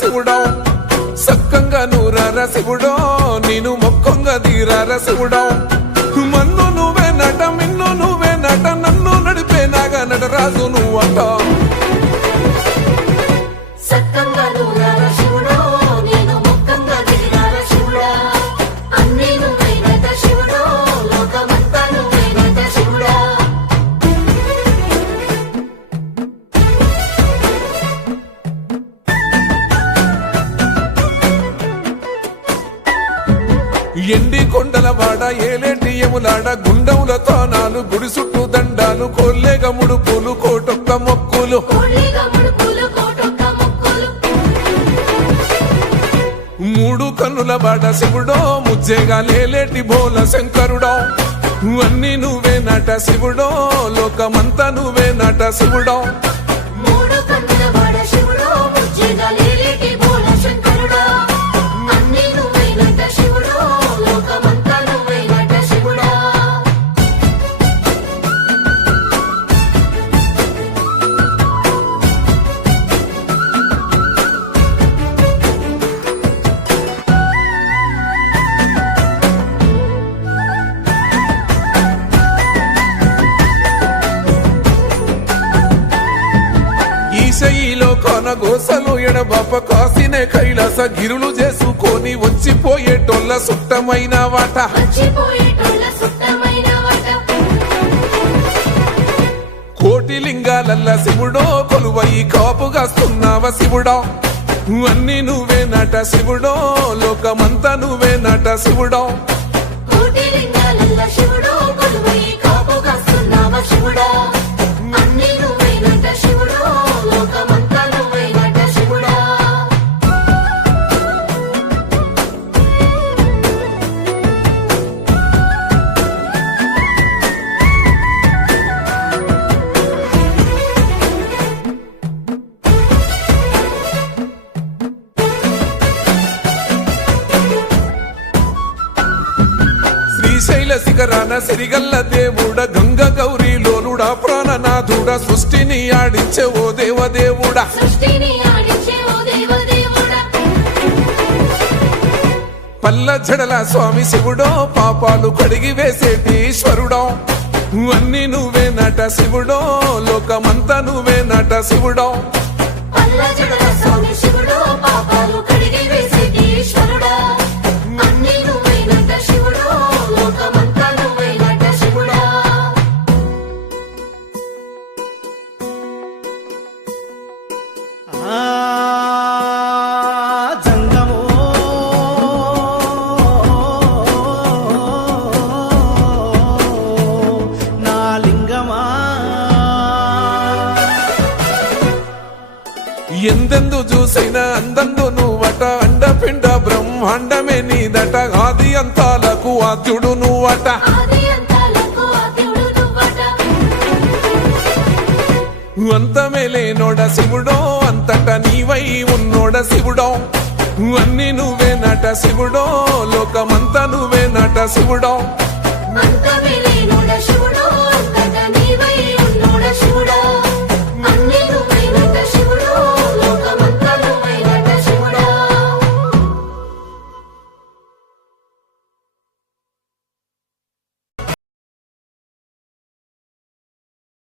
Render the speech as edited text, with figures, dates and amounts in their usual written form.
శివుడో సక్కంగా నూరార శివుడో నేను మొక్కంగా తీరార శివుడో మన్ను నువ్వే నట మిన్ను నువ్వే నట నన్ను నడిపే నాగా నటరాజు నువ్వంట ఎండి కొండల వాడ ఏలేటి ఎములాడ గుండములతో నాలు గుడి చుట్టూ దండాలు కొల్లేగ ముడుపులు కోటొక్క మొక్కులు మూడు కన్నుల బాడ శివుడో ముజ్జేగా లేలేటి బోల శంకరుడో అన్ని నువ్వే నట శివుడో లోకమంతా నువ్వే నట శివుడో ఈశయిలో కొనగోసలు ఎడబాప కాసినే కైలాస గిరులు చేసుకొని వచ్చిపోయేటోళ్ళ సుట్టమైన వాట కోటి లింగాలల్ల శివుడో కొలువయి కాపుగాస్తున్నావ శివుడో అన్ని నువ్వే నట శివుడో లోకమంతా నువ్వే నట శివుడో శ్రీశైల శిఖరాన సిరిగల్ల దేవుడ గంగ గౌరీ లోలుడా ప్రాణనాథుడా సృష్టిని ఆడించే ఓ దేవదేవుడా పల్ల జడల స్వామి శివుడో పాపాలు కడిగి వేసేటి ఈశ్వరుడో అన్ని నువ్వే నట శివుడో లోకమంతా నువ్వే నట శివుడో ఎందెందు చూసైనా అందందు నువ్వట అండపిండ బ్రహ్మాండమే నీదట ఆది అంతాలకు ఆద్యుడు నువ్వట అంతమే లేనోడ శివుడో అంతట నీవై ఉన్నోడ శివుడో అన్ని నువ్వే నట శివుడో లోకమంతా నువ్వే నట శివుడో